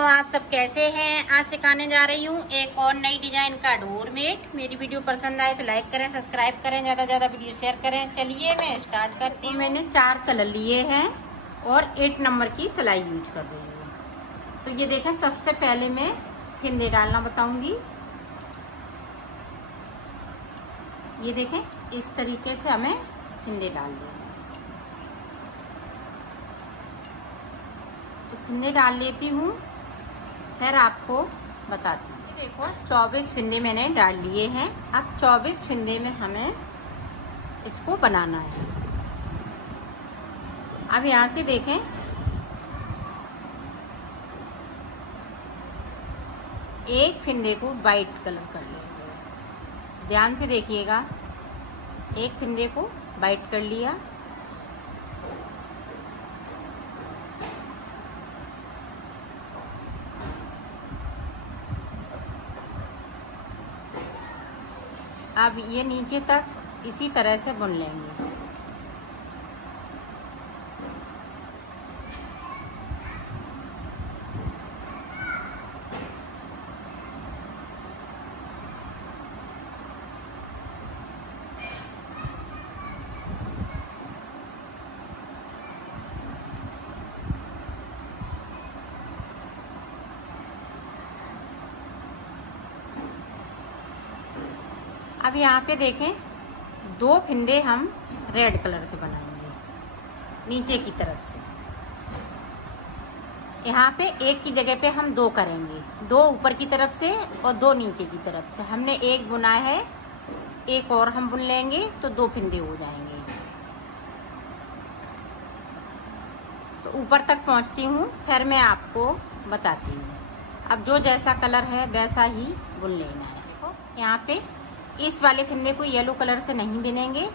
आप सब कैसे हैं। आज सिखाने जा रही हूँ एक और नई डिजाइन का डोरमेट। मेरी वीडियो पसंद आए तो लाइक करें, सब्सक्राइब करें, ज़्यादा ज़्यादा वीडियो शेयर करें। चलिए मैं स्टार्ट करती हूँ। मैंने 4 कलर लिए हैं और 8 नंबर की सिलाई यूज कर रही हूँ। तो ये देखें, सबसे पहले मैं फिंदे डालना बताऊंगी। ये देखें, इस तरीके से हमें फिंदे डाल देंगे। तो फिंदे डाल लेती हूँ, फिर आपको बताती हूँ। देखो 24 फिंदे मैंने डाल लिए हैं। अब 24 फिंदे में हमें इसको बनाना है। अब यहाँ से देखें, एक फिंदे को वाइट कलर कर लेंगे। ध्यान से देखिएगा, एक फिंदे को वाइट कर लिया। अब ये नीचे तक इसी तरह से बुन लेंगे। अब यहाँ पे देखें, 2 फिंदे हम रेड कलर से बनाएंगे नीचे की तरफ से। यहाँ पे एक की जगह पे हम 2 करेंगे, 2 ऊपर की तरफ से और 2 नीचे की तरफ से। हमने एक बुना है, एक और हम बुन लेंगे तो 2 फिंदे हो जाएंगे। तो ऊपर तक पहुँचती हूँ, फिर मैं आपको बताती हूँ। अब जो जैसा कलर है वैसा ही बुन लेना है। देखो यहाँ पे इस वाले फिंदे को येलो कलर से नहीं बुनेंगे,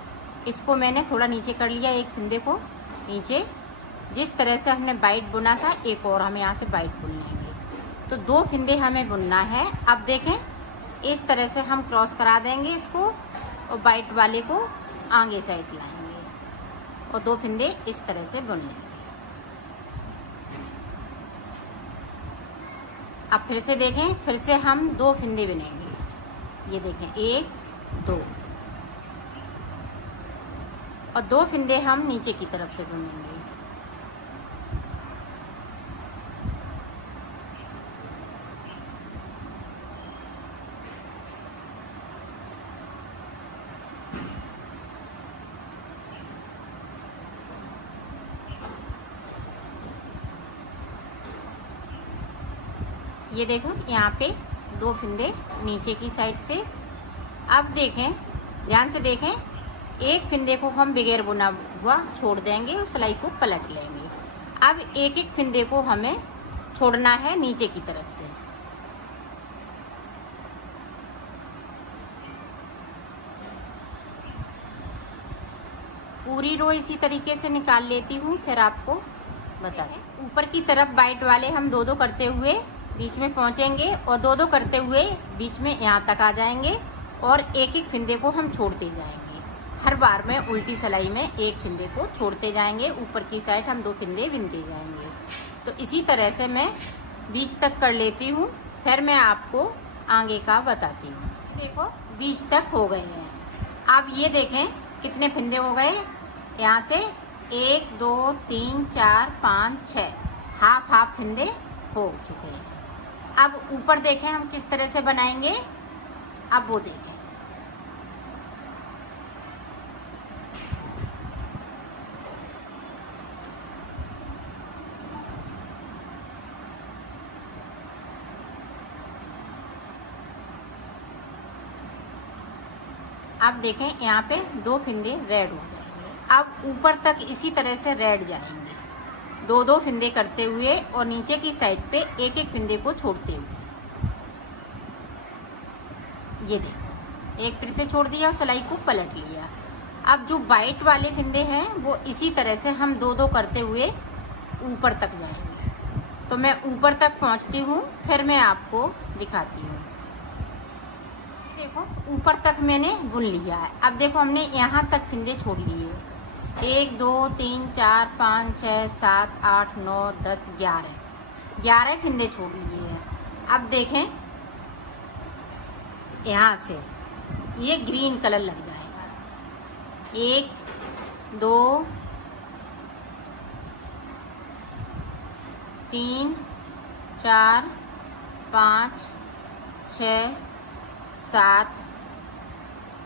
इसको मैंने थोड़ा नीचे कर लिया। एक फिंदे को नीचे, जिस तरह से हमने वाइट बुना था, एक और हम यहाँ से वाइट बुन लेंगे। तो 2 फिंदे हमें बुनना है। अब देखें, इस तरह से हम क्रॉस करा देंगे इसको और वाइट वाले को आगे साइड लाएंगे और 2 फिंदे इस तरह से बुन लेंगे। अब फिर से देखें, फिर से हम 2 फिंदे बुनेंगे। ये देखें, 1 2 और 2 फिंदे हम नीचे की तरफ से बुनेंगे। ये देखो, यहाँ पे 2 फिंदे नीचे की साइड से। अब देखें, ध्यान से देखें, एक फिंदे को हम बगैर बुना हुआ छोड़ देंगे और सिलाई को पलट लेंगे। अब एक एक फिंदे को हमें छोड़ना है नीचे की तरफ से। पूरी रो इसी तरीके से निकाल लेती हूँ, फिर आपको बता दें। ऊपर की तरफ वाइट वाले हम 2-2 करते हुए बीच में पहुंचेंगे और 2-2 करते हुए बीच में यहाँ तक आ जाएंगे और एक एक फिंदे को हम छोड़ते जाएंगे। हर बार में उल्टी सिलाई में एक फिंदे को छोड़ते जाएंगे, ऊपर की साइड हम 2 फिंदे बुनते जाएंगे। तो इसी तरह से मैं बीच तक कर लेती हूँ, फिर मैं आपको आगे का बताती हूँ। देखो, बीच तक हो गए हैं। अब ये देखें कितने फिंदे हो गए। यहाँ से 1 2 3 4 5 6 हाफ फिंदे हो चुके हैं। अब ऊपर देखें हम किस तरह से बनाएंगे, अब वो देखें। अब देखें, यहाँ पे 2 फिंदे रेड हो जाएंगे। अब ऊपर तक इसी तरह से रेड जाएंगे, 2-2 फिंदे करते हुए और नीचे की साइड पे एक एक फिंदे को छोड़ते हुए। ये देखो, एक फिर से छोड़ दिया और सिलाई को पलट लिया। अब जो वाइट वाले फिंदे हैं वो इसी तरह से हम 2-2 करते हुए ऊपर तक जाएंगे। तो मैं ऊपर तक पहुंचती हूँ, फिर मैं आपको दिखाती हूँ। देखो, ऊपर तक मैंने बुन लिया है। अब देखो, हमने यहाँ तक फिंदे छोड़ लिए। 1 2 3 4 5 6 7 8 9 10 11 11 फिंदे छोड़ लिए हैं। अब देखें यहाँ से ये ग्रीन कलर लग जाएगा। 1 2 3 4 5 6 7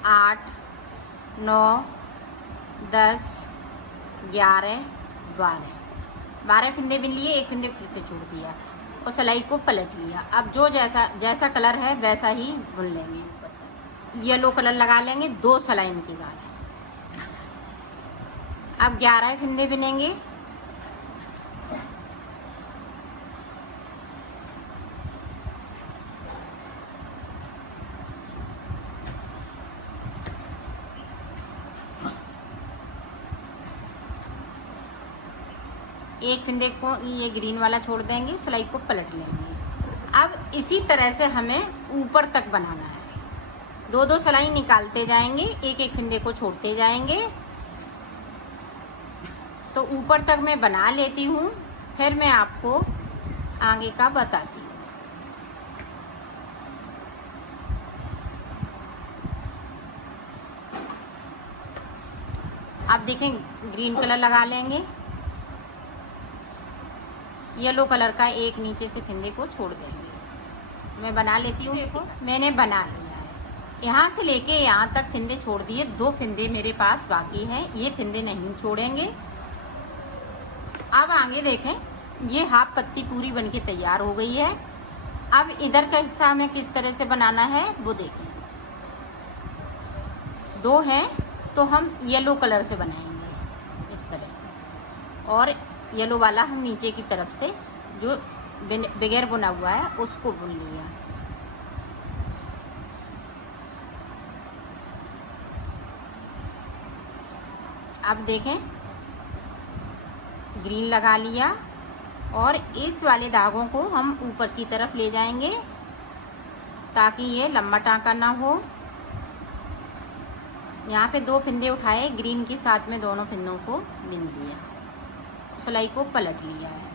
8 9 10 11 12 फिंदे बिन लिए, 1 फिंदे फिर से छोड़ दिया और सिलाई को पलट लिया। अब जो जैसा कलर है वैसा ही बुन लेंगे। येलो कलर लगा लेंगे 2 सिलाई के बाद। अब 11 फिंदे बिनेंगे। एक फिंदे को ये ग्रीन वाला छोड़ देंगे, सिलाई को पलट लेंगे। अब इसी तरह से हमें ऊपर तक बनाना है। 2 सिलाई निकालते जाएंगे, एक फिंदे को छोड़ते जाएंगे। तो ऊपर तक मैं बना लेती हूँ, फिर मैं आपको आगे का बताती हूँ। आप देखें ग्रीन कलर लगा लेंगे, येलो कलर का एक नीचे से फिंदे को छोड़ देंगे। मैं बना लेती हूँ। देखो मैंने बना लिया है। यहाँ से लेके यहाँ तक फिंदे छोड़ दिए। 2 फिंदे मेरे पास बाकी हैं, ये फिंदे नहीं छोड़ेंगे। अब आगे देखें, ये हाफ पत्ती पूरी बनके तैयार हो गई है। अब इधर का हिस्सा हमें किस तरह से बनाना है वो देखें। 2 हैं तो हम येलो कलर से बनाएंगे इस तरह से, और येलो वाला हम नीचे की तरफ से जो बगैर बुना हुआ है उसको बुन लिया। अब देखें ग्रीन लगा लिया और इस वाले धागों को हम ऊपर की तरफ ले जाएंगे ताकि ये लंबा टाँका ना हो। यहाँ पे 2 फिंदे उठाए, ग्रीन के साथ में दोनों फिंदों को बिन दिया, सिलाई को पलट लिया है।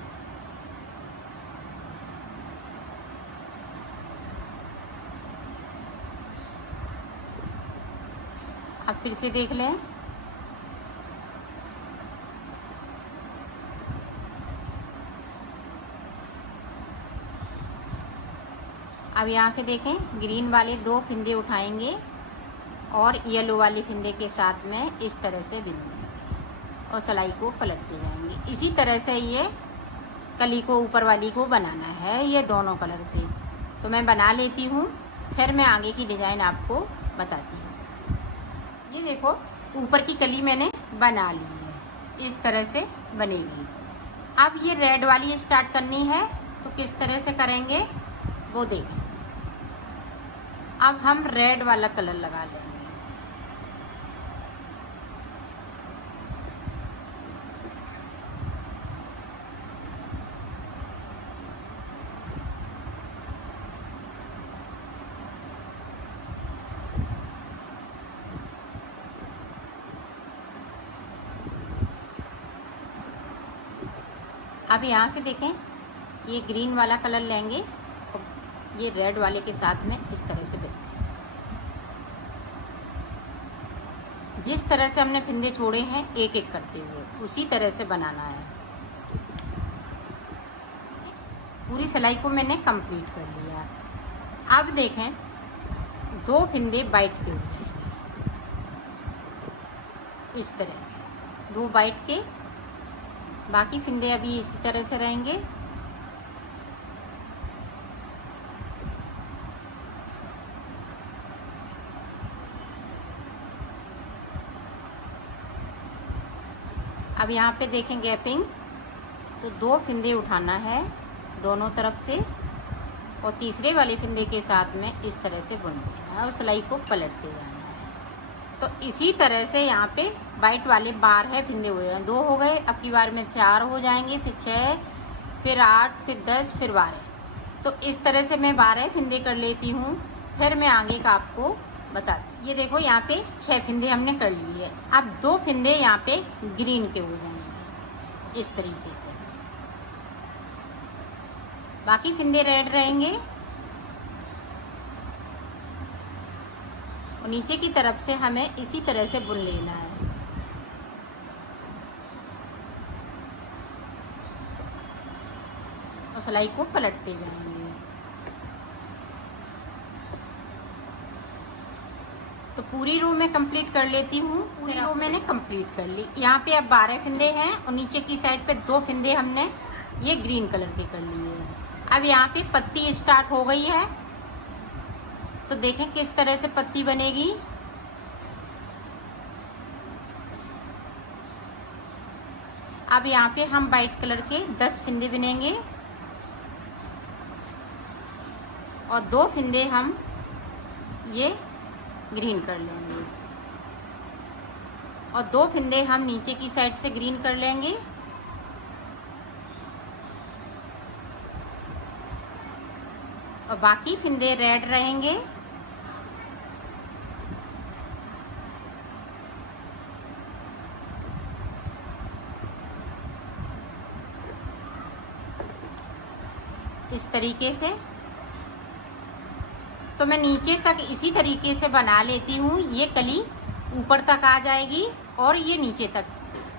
अब फिर से देख लें। अब यहाँ से देखें ग्रीन वाले 2 फिंदे उठाएंगे और येलो वाली फिंदे के साथ में इस तरह से बिन देंगे और सिलाई को पलटते जाएंगे। इसी तरह से ये कली को ऊपर वाली को बनाना है, ये दोनों कलर से। तो मैं बना लेती हूँ, फिर मैं आगे की डिज़ाइन आपको बताती हूँ। ये देखो ऊपर की कली मैंने बना ली है, इस तरह से बनेगी। अब ये रेड वाली स्टार्ट करनी है तो किस तरह से करेंगे वो देखें। अब हम रेड वाला कलर लगा लेंगे। अब यहाँ से देखें ये ग्रीन वाला कलर लेंगे और ये रेड वाले के साथ में इस तरह से बनाएंगे। जिस तरह से हमने फिंदे छोड़े हैं एक एक करते हुए उसी तरह से बनाना है। पूरी सिलाई को मैंने कंप्लीट कर लिया। अब देखें 2 फिंदे बाइट के हुए इस तरह से, 2 बाइट के, बाकी फिंदे अभी इसी तरह से रहेंगे। अब यहाँ पे देखें गैपिंग, तो 2 फिंदे उठाना है दोनों तरफ से और तीसरे वाले फिंदे के साथ में इस तरह से बुन देना है और सिलाई को पलटते जाना है। तो इसी तरह से यहाँ पे वाइट वाले 12 फिंदे हुए हैं, 2 हो गए, अब की बार में 4 हो जाएंगे, फिर 6, फिर 8, फिर 10, फिर 12। तो इस तरह से मैं 12 फिंदे कर लेती हूँ, फिर मैं आगे का आपको बताती हूँ। ये देखो यहाँ पे 6 फिंदे हमने कर लिए। अब 2 फिंदे यहाँ पे ग्रीन के हो जाएंगे इस तरीके से। बाकी फिंदे रेड रहेंगे। और नीचे की तरफ से हमें इसी तरह से बुन लेना है। और सिलाई को पलटते जाएंगे। तो पूरी रो में कंप्लीट कर लेती हूँ। पूरी रो मैंने कंप्लीट कर ली। यहाँ पे अब 12 फिंदे हैं और नीचे की साइड पे 2 फिंदे हमने ये ग्रीन कलर के कर लिए हैं। अब यहाँ पे पत्ती स्टार्ट हो गई है, तो देखें किस तरह से पत्ती बनेगी। अब यहाँ पे हम वाइट कलर के 10 फिंदे बुनेंगे और 2 फिंदे हम ये ग्रीन कर लेंगे और 2 फिंदे हम नीचे की साइड से ग्रीन कर लेंगे। और बाकी फिंदे रेड रहेंगे। इस तरीके से। तो मैं नीचे तक इसी तरीके से बना लेती हूँ। ये कली ऊपर तक आ जाएगी और ये नीचे तक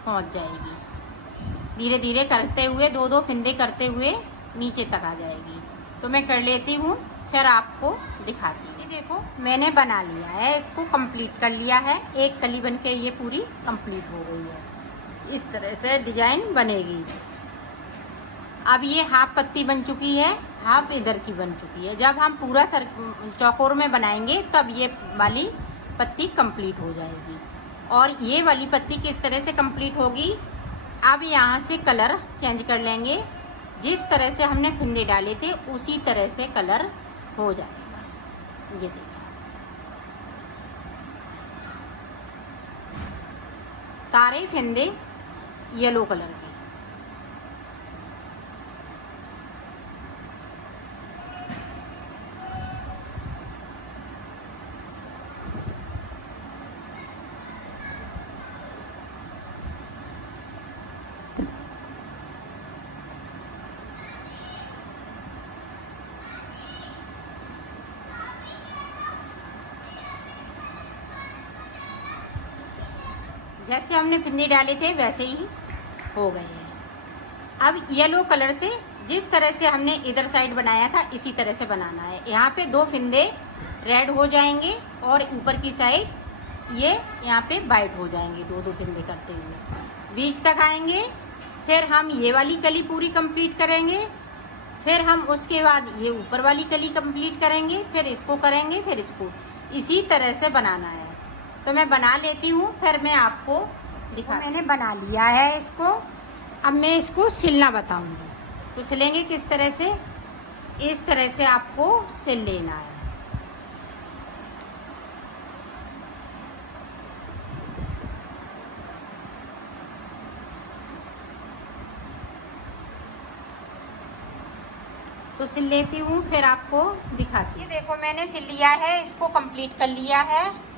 पहुँच जाएगी। धीरे धीरे करते हुए 2-2 फिंदे करते हुए नीचे तक आ जाएगी। तो मैं कर लेती हूँ, फिर आपको दिखाती हूँ। ये देखो मैंने बना लिया है, इसको कंप्लीट कर लिया है। एक कली बनके ये पूरी कंप्लीट हो गई है। इस तरह से डिजाइन बनेगी। अब ये हाफ पत्ती बन चुकी है, हाफ इधर की बन चुकी है। जब हम पूरा चौकोर में बनाएंगे तब ये वाली पत्ती कंप्लीट हो जाएगी। और ये वाली पत्ती किस तरह से कंप्लीट होगी, अब यहाँ से कलर चेंज कर लेंगे। जिस तरह से हमने फिंदे डाले थे उसी तरह से कलर हो जाएगा। ये देखिए सारे फिंदे येलो कलर के। जैसे हमने फिंदे डाले थे वैसे ही हो गए हैं। अब येलो कलर से जिस तरह से हमने इधर साइड बनाया था इसी तरह से बनाना है। यहाँ पे 2 फिंदे रेड हो जाएंगे और ऊपर की साइड ये यहाँ पे वाइट हो जाएंगे। 2-2 फिंदे करते हुए बीच तक आएंगे। फिर हम ये वाली कली पूरी कंप्लीट करेंगे। फिर हम उसके बाद ये ऊपर वाली कली कंप्लीट करेंगे। फिर इसको करेंगे, फिर इसको। इसी तरह से बनाना है। तो मैं बना लेती हूँ, फिर मैं आपको दिखा। मैंने बना लिया है इसको। अब मैं इसको सिलना बताऊंगी। तो सिलेंगे किस तरह से, इस तरह से आपको सिल लेना है। तो सिल लेती हूँ, फिर आपको दिखाती हूँ। ये देखो मैंने सिल लिया है, इसको कंप्लीट कर लिया है।